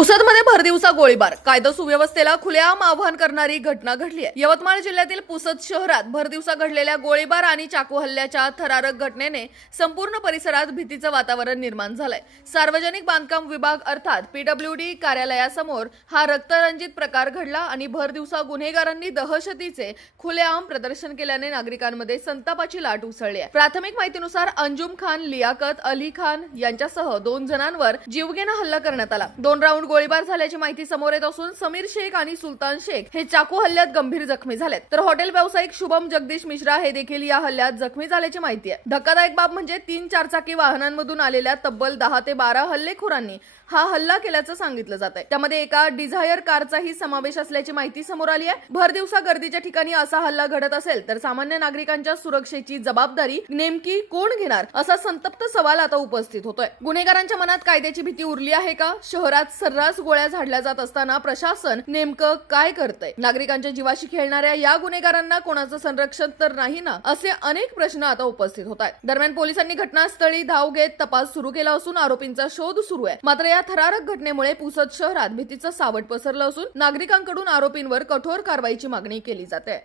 पुसदमध्ये भरदिवसा गोळीबार, कायदा सुव्यवस्थेला खुलेआम आव्हान करणारी घटना घडली आहे. यवतमाळ जिल्ह्यातील पुसद शहरात भरदिवसा घडलेल्या गोळीबार आणि चाकू हल्ल्याच्या थरारक घटनेने संपूर्ण परिसरात भीतीचं वातावरण निर्माण झालंय. सार्वजनिक बांधकाम विभाग अर्थात पीडब्ल्यूडी कार्यालयासमोर हा रक्तरंजित प्रकार घडला आणि भरदिवसा गुन्हेगारांनी दहशतीचे खुलेआम प्रदर्शन केल्याने नागरिकांमध्ये संतापाची लाट उसळली आहे. प्राथमिक माहितीनुसार अंजुम खान, लियाकत अली खान यांच्यासह 2 जणांवर जीवघेणा हल्ला करण्यात आला. 2 राऊंड गोळीबार झाल्याची माहिती समोर येत असून समीर शेख आणि सुलतान शेख हे चाकू हल्ल्यात गंभीर जखमी झालेत, तर हॉटेल व्यावसायिक शुभम जगदीश मिश्रा हे देखील या हल्ल्यात जखमी झाल्याची माहिती आहे. धक्कादायक बाब म्हणजे 3 चारचाकी वाहनांमधून आलेल्या तब्बल 10 ते 12 हल्लेखोरांनी हा हल्ला केल्याचं सांगितलं जात आहे. त्यामध्ये एका डिझायर कारचाही समावेश असल्याची माहिती समोर आली आहे. भरदिवसा गर्दीच्या ठिकाणी असा हल्ला घडत असेल तर सामान्य नागरिकांच्या सुरक्षेची जबाबदारी नेमकी कोण घेणार, असा संतप्त सवाल आता उपस्थित होतोय. गुन्हेगारांच्या मनात कायद्याची भीती उरली आहे का? शहरात सर्रास गोळ्या झाडल्या जात असताना प्रशासन नेमकं काय करतंय? नागरिकांच्या जीवाशी खेळणाऱ्या या गुन्हेगारांना कोणाचं संरक्षण तर नाही ना, असे अनेक प्रश्न आता उपस्थित होत आहेत. दरम्यान पोलिसांनी घटनास्थळी धाव घेत तपास सुरू केला असून आरोपींचा शोध सुरू आहे. मात्र या थरारक घटनेमुळे पुसद शहरात भीतीचं सावट पसरलं असून नागरिकांकडून आरोपींवर कठोर कारवाईची मागणी केली जाते.